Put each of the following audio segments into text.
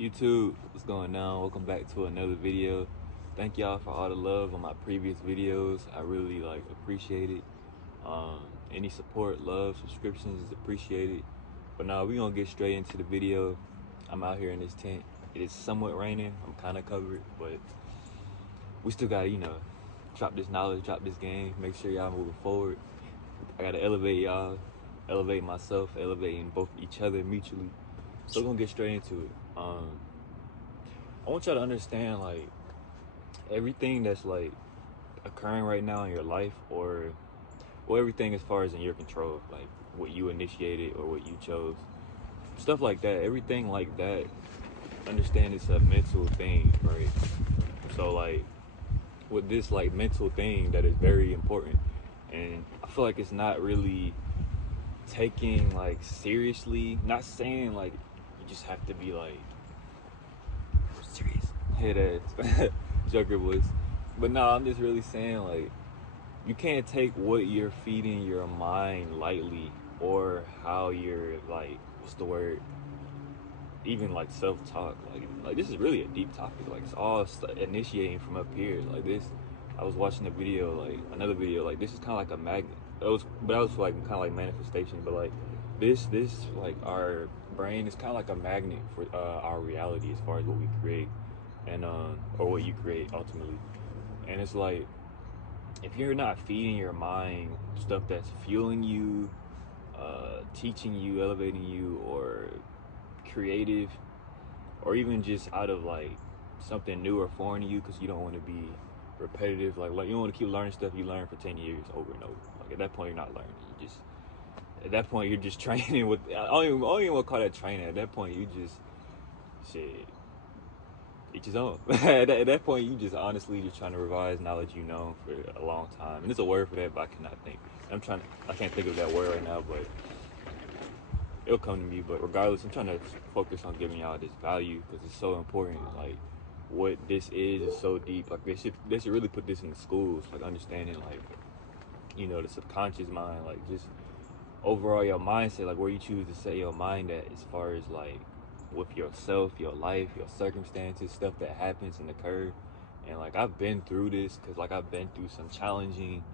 YouTube, what's going on? Welcome back to another video. Thank y'all for all the love on my previous videos. I really appreciate it. Any support, love, subscriptions is appreciated. But now we're gonna get straight into the video. I'm out here in this tent. It is somewhat raining. I'm kind of covered, but we still gotta, drop this knowledge, drop this game, make sure y'all moving forward. I gotta elevate y'all, elevate myself, elevating both each other mutually. So we're gonna get straight into it. I want y'all to understand everything that's occurring right now in your life, or everything as far as in your control, like what you initiated or what you chose, stuff like that, everything like that. Understand it's a mental thing, right? So with this mental thing that is very important, and I feel like it's not really taking seriously. Not saying you just have to be serious head ass joker voice, but no, I'm just really saying you can't take what you're feeding your mind lightly, or how you're what's the word, even self-talk. This is really a deep topic. It's all initiating from up here. This, I was watching a video, another video, this is kind of like a magnet. That was for kind of manifestation, but this our brain is kind of like a magnet for our reality, as far as what we create, and or what you create ultimately. And it's if you're not feeding your mind stuff that's fueling you, teaching you, elevating you, or creative, or even just out of something new or foreign to you, because you don't want to be repetitive, you don't want to keep learning stuff you learn for 10 years over and over. At that point, you're not learning. At that point, you're just training with, I don't even want to call that training. At that point, you just, shit, each his own. At that point, you just honestly just trying to revise knowledge you know for a long time. And there's a word for that, but I cannot think. I can't think of that word right now, but it'll come to me. But regardless, I'm trying to focus on giving y'all this value, because it's so important. What this is so deep. They should really put this in the schools, understanding the subconscious mind, just overall your mindset, where you choose to set your mind at, as far as with yourself, your life, your circumstances, stuff that happens and occur. And I've been through this, because I've been through some challenging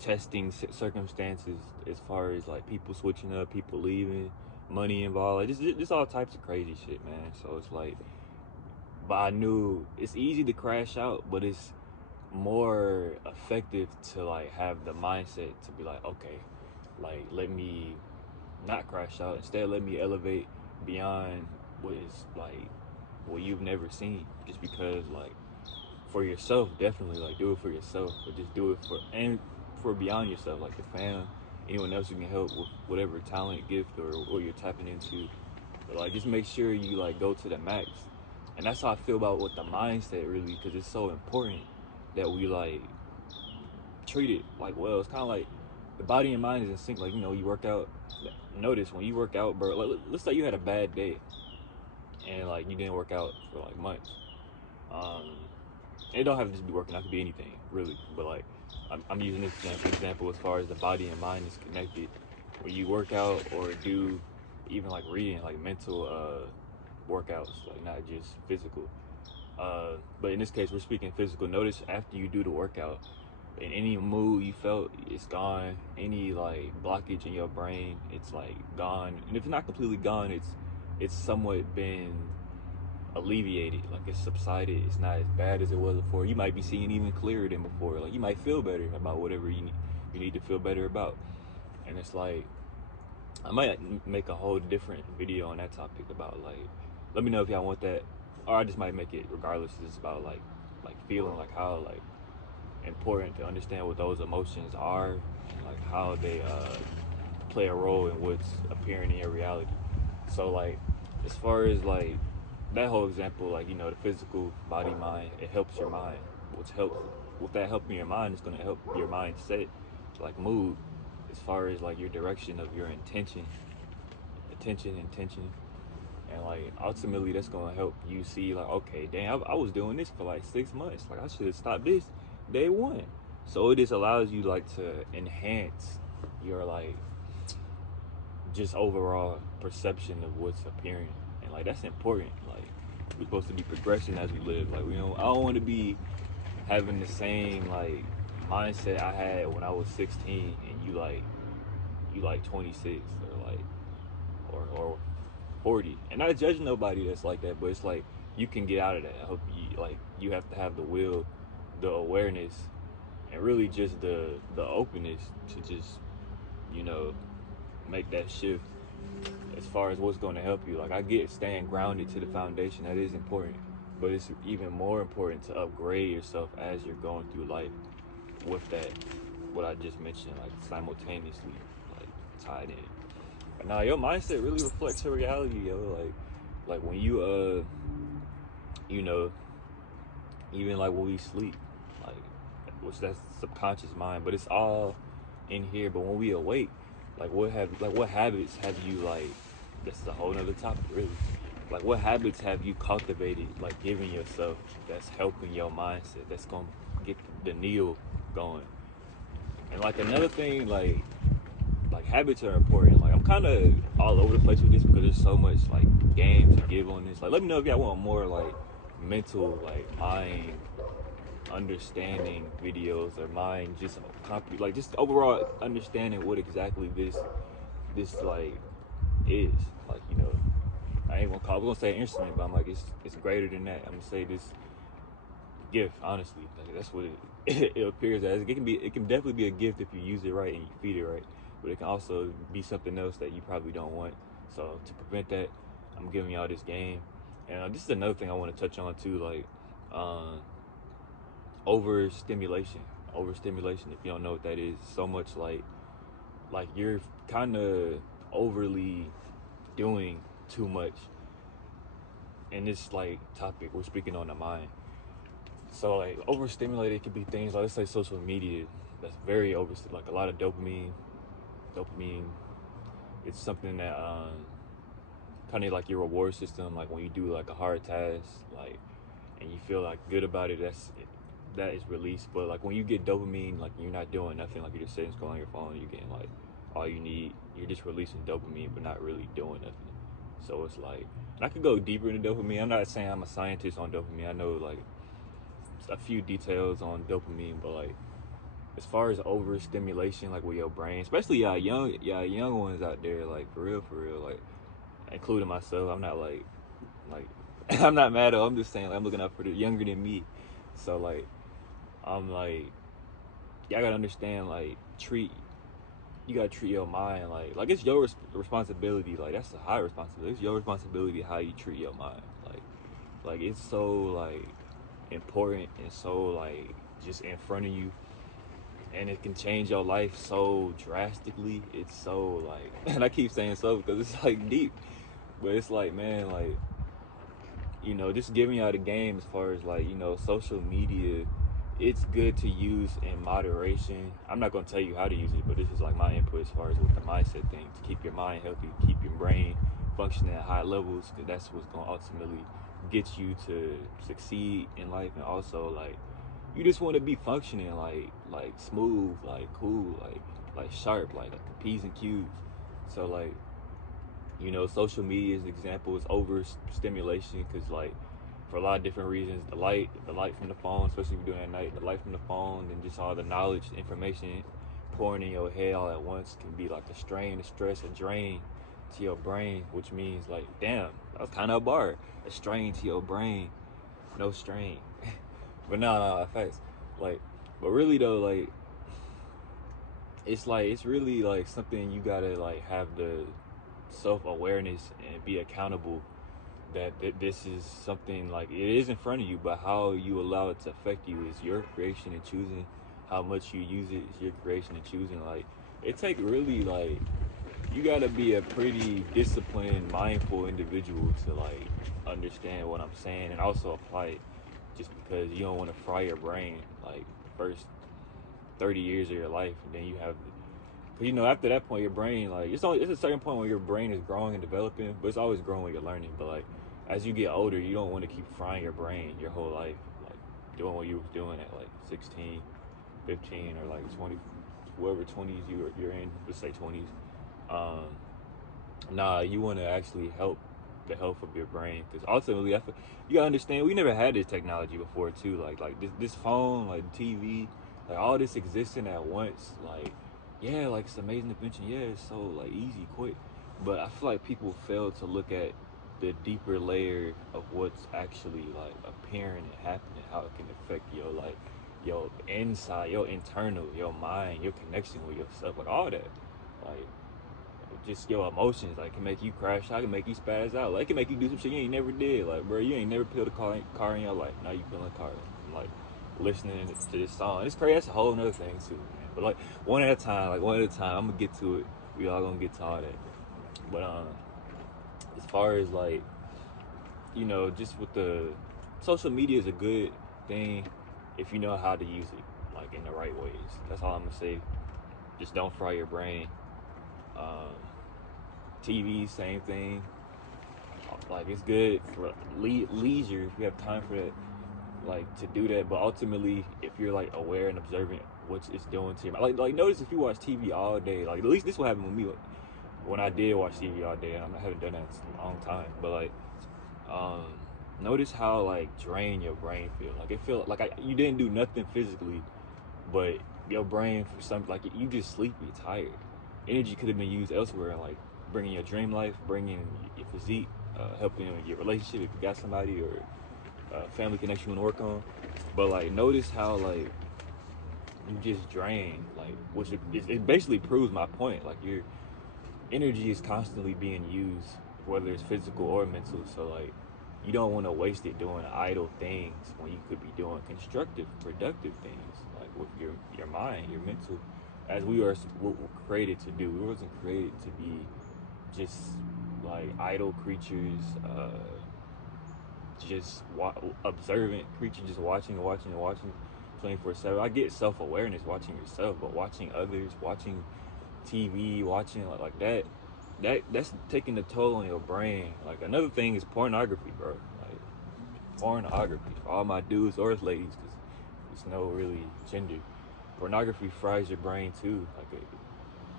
testing circumstances, as far as people switching up, people leaving, money involved, just all types of crazy shit, man. So it's but I knew it's easy to crash out, but it's more effective to have the mindset to be okay, let me not crash out. Instead, let me elevate beyond what is what you've never seen. Just because for yourself, definitely do it for yourself, but just do it for beyond yourself, your fam, anyone else you can help with whatever talent, gift, or what you're tapping into. But just make sure you go to the max. And that's how I feel about with the mindset, really, because it's so important that we treat it well. It's kind of the body and mind is in sync. You work out. Notice when you work out, bro, let's say you had a bad day and you didn't work out for months. It don't have to just be working out, it could be anything really, but I'm using this example as far as the body and mind is connected. When you work out or do even reading, mental workouts, not just physical, but in this case we're speaking physical. Notice after you do the workout, in any mood you felt, it's gone. Any blockage in your brain, it's gone. And if it's not completely gone, it's somewhat been alleviated, it's subsided. It's not as bad as it was before. You might be seeing even clearer than before. You might feel better about whatever you need to feel better about. And it's I might make a whole different video on that topic about let me know if y'all want that, or I just might make it regardless. It's about feeling, how important to understand what those emotions are, and how they play a role in what's appearing in your reality. So as far as that whole example, the physical body, mind, it helps your mind. What's helps with that helping your mind is going to help your mindset, mood, as far as your direction of your intention, and ultimately that's going to help you see okay, damn, I was doing this for 6 months, I should have stopped this day one. So it just allows you to enhance your just overall perception of what's appearing. And that's important. We're supposed to be progressing as we live. Like, you know, I don't want to be having the same like mindset I had when I was 16, and you like 26 or like or 40. And not judging nobody that's like that, but it's like you can get out of that. I hope you like you have to have the will, the awareness, and really just the openness to just, you know, make that shift as far as what's going to help you. Like, I get staying grounded to the foundation, that is important, but it's even more important to upgrade yourself as you're going through life with that, what I just mentioned, like simultaneously, like tied in. But now your mindset really reflects your reality, yo. Like when you you know, even like when we sleep, like, which that's subconscious mind, but it's all in here. But when we awake, like what habits have you like? This is a whole nother topic, really. Like, what habits have you cultivated, like giving yourself, that's helping your mindset, that's gonna get the needle going? And like another thing, like habits are important. Like, I'm kind of all over the place with this because there's so much like game to give on this. Like, let me know if y'all want more like mental, like mind understanding videos, or mind just like just overall understanding what exactly this like is. Like, you know, I ain't gonna call. I was gonna say instrument, but I'm like, it's greater than that. I'm gonna say this gift. Honestly, like, that's what it appears as. It can definitely be a gift if you use it right and you feed it right. But it can also be something else that you probably don't want. So to prevent that, I'm giving y'all this game. And this is another thing I want to touch on too, like overstimulation. Overstimulation. If you don't know what that is, so much like you're kind of overly doing too much. And this like topic, we're speaking on the mind. So like overstimulated could be things like, let's say, social media. That's very like a lot of dopamine. It's something that kind of like your reward system. Like when you do like a hard task, like, and you feel like good about it, that is released. But like when you get dopamine, like you're not doing nothing, like you're just sitting scrolling your phone, you're getting like all you need. You're just releasing dopamine, but not really doing nothing. So it's like, and I could go deeper into dopamine. I'm not saying I'm a scientist on dopamine. I know like a few details on dopamine, but like as far as overstimulation, like with your brain, especially y'all young ones out there, like for real, like including myself. I'm not like I'm not mad at. I'm just saying, like, I'm looking up for the younger than me. So like I'm like, y'all gotta understand, like you gotta treat your mind like it's your responsibility. Like, that's a high responsibility. It's your responsibility how you treat your mind. Like it's so like important and so like just in front of you, and it can change your life so drastically. It's so like, and I keep saying so because it's like deep, but it's like, man, like, you know, just giving y'all the game as far as like, you know, social media, it's good to use in moderation. I'm not gonna tell you how to use it, but this is like my input as far as with the mindset thing, to keep your mind healthy, keep your brain functioning at high levels, because that's what's gonna ultimately get you to succeed in life. And also, like, you just want to be functioning like smooth, like cool, like sharp, like P's and Q's. So like, you know, social media as an example is overstimulation, because like for a lot of different reasons, the light from the phone, especially if you're doing it at night, the light from the phone and just all the knowledge, information pouring in your head all at once can be like a strain, a stress, a drain to your brain, which means like, damn, that was kind of a bar. A strain to your brain, no strain. But no, facts. Like, but really though, like it's really like something you gotta like have the self-awareness and be accountable that this is something, like, it is in front of you, but how you allow it to affect you is your creation, and choosing how much you use it is your creation, and choosing, like, it take really, like, you gotta be a pretty disciplined, mindful individual to like understand what I'm saying and also apply it, just because you don't want to fry your brain like first 30 years of your life, and then you have, cause you know, after that point your brain, like, it's a certain point where your brain is growing and developing, but it's always growing when you're learning. But like as you get older, you don't want to keep frying your brain your whole life, like doing what you was doing at like 16, 15, or like 20, whatever 20s you're in, let's say 20s. Nah, you want to actually help the health of your brain. Because ultimately, you gotta understand we never had this technology before too. Like this phone, like TV, like all this existing at once. Like yeah, like it's an amazing invention. Yeah, it's so like easy, quick. But I feel like people fail to look at the deeper layer of what's actually like appearing and happening, how it can affect your like your inside, your internal, your mind, your connection with yourself, like all that. Like just your emotions, like can make you crash out, can make you spaz out, like it can make you do some shit you ain't never did. Like bro, you ain't never peeled a car in your life. Now you peeling a car, like listening to this song. It's crazy. That's a whole nother thing too, man. But like one at a time, I'm gonna get to it. We all gonna get to all that. But as far as like just with the social media is a good thing if you know how to use it, like in the right ways. That's all I'm gonna say. Just don't fry your brain. Um, TV, same thing. Like it's good for leisure if you have time for that, like to do that. But ultimately, if you're like aware and observant what it's doing to you, like notice if you watch TV all day, like at least this will happen with me when I did watch TV all day. I haven't done that in a long time, but like um, notice how like drained your brain feel. Like it feel like you didn't do nothing physically, but your brain for some like you just sleepy, tired. Energy could have been used elsewhere, like bringing your dream life, bringing your physique, helping your relationship if you got somebody or family connection you want to work on. But like notice how like you just drain, like which it basically proves my point. Like your energy is constantly being used, whether it's physical or mental. So like you don't want to waste it doing idle things when you could be doing constructive, productive things, like with your mind, your mental. As we are created to do, we wasn't created to be just like idle creatures, just observant creatures, just watching and watching and watching 24/7. I get self-awareness watching yourself, but watching others, watching TV, watching like that, that's taking a toll on your brain. Like another thing is pornography, bro. Like pornography for all my dudes or ladies, because there's no really gender. Pornography fries your brain too, like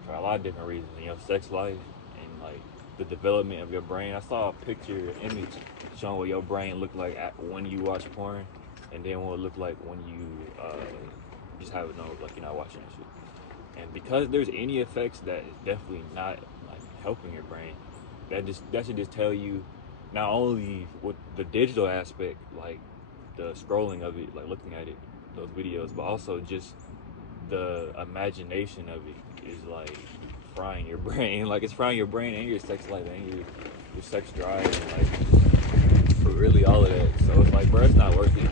for a lot of different reasons. Sex life and like the development of your brain. I saw a picture, an image showing what your brain looked like when you watch porn, and then what it looked like when you just have it no, like you're not watching that shit. And because there's any effects that is definitely not like helping your brain, that should just tell you not only what the digital aspect, like the scrolling of it, like looking at it, those videos, but also just the imagination of it is like frying your brain. Like it's frying your brain and your sex life and your sex drive and like for really all of that. So it's like, bro, it's not worth it.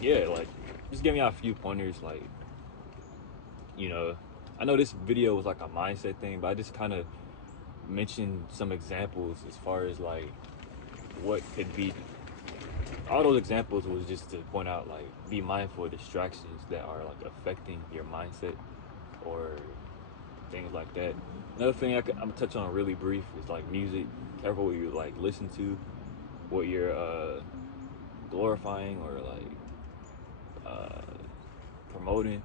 Yeah, like just give me out a few pointers. Like, I know this video was like a mindset thing, but I just kind of mentioned some examples as far as like what could be. All those examples was just to point out like be mindful of distractions that are like affecting your mindset or things like that. Another thing I'm gonna touch on really brief is like music. Careful what you like listen to, what you're glorifying or like promoting.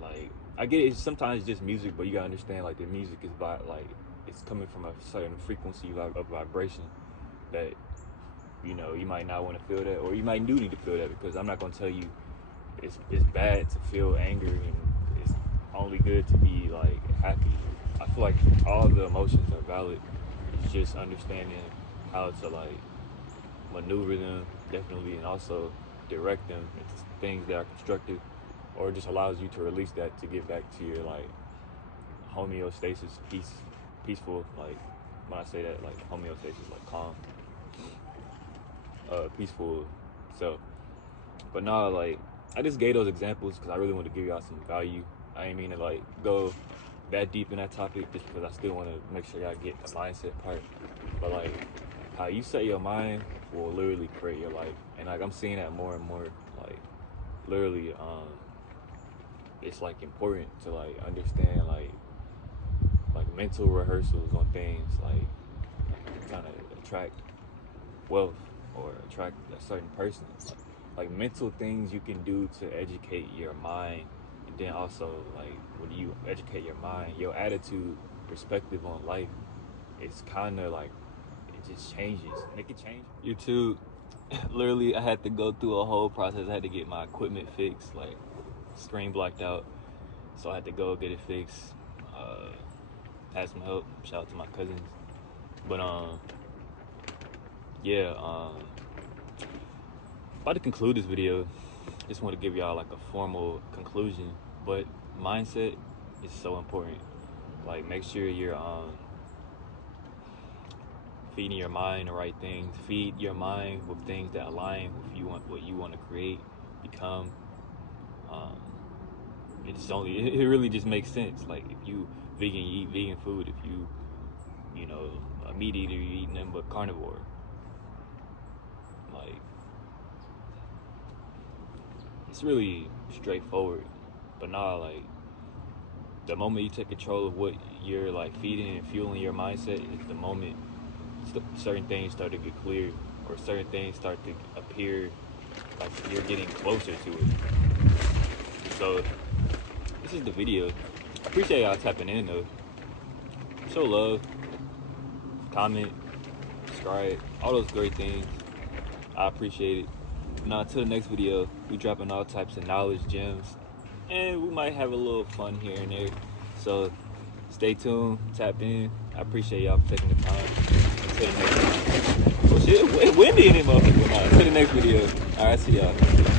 Like I get it, sometimes it's just music, but you gotta understand like the music is like it's coming from a certain frequency of vibration that you might not want to feel that, or you might do need to feel that, because I'm not gonna tell you it's bad to feel anger and it's only good to be like happy. I feel like all the emotions are valid. It's just understanding how to like maneuver them definitely, and also direct them into things that are constructive, or just allows you to release that to get back to your like homeostasis, peaceful. Like when I say that, like homeostasis, like calm, peaceful self. But no, like I just gave those examples because I really want to give y'all some value. I ain't mean to like go that deep in that topic just because I still want to make sure y'all get the mindset part. But like how you set your mind will literally create your life, and like I'm seeing that more and more. Like literally, it's like important to like understand like mental rehearsals on things like trying to attract wealth or attract a certain person. Like mental things you can do to educate your mind, and then also like when you educate your mind, your attitude, perspective on life it's kind of like it just changes. Make it change. YouTube, literally, I had to go through a whole process. I had to get my equipment fixed, like screen blacked out, so I had to go get it fixed. Had some help. Shout out to my cousins. But yeah, about to conclude this video. Just want to give y'all like a formal conclusion, but mindset is so important. Like, make sure you're feeding your mind the right things. Feed your mind with things that align with what you want to create, become. It really just makes sense. Like, if you vegan, you eat vegan food. If you know, a meat eater, you eat nothing but carnivore. Like, it's really straightforward. But nah, like, the moment you take control of what you're like feeding and fueling your mindset is the moment certain things start to get clear, or certain things start to appear, like you're getting closer to it. So this is the video. I appreciate y'all tapping in though. Show love, comment, subscribe, all those great things. I appreciate it. Now until the next video, we dropping all types of knowledge gems, and we might have a little fun here and there. So stay tuned, tap in. I appreciate y'all for taking the time. Until the next time. Oh shit, it's windy in it, motherfucker. Until the next video. Alright, see y'all.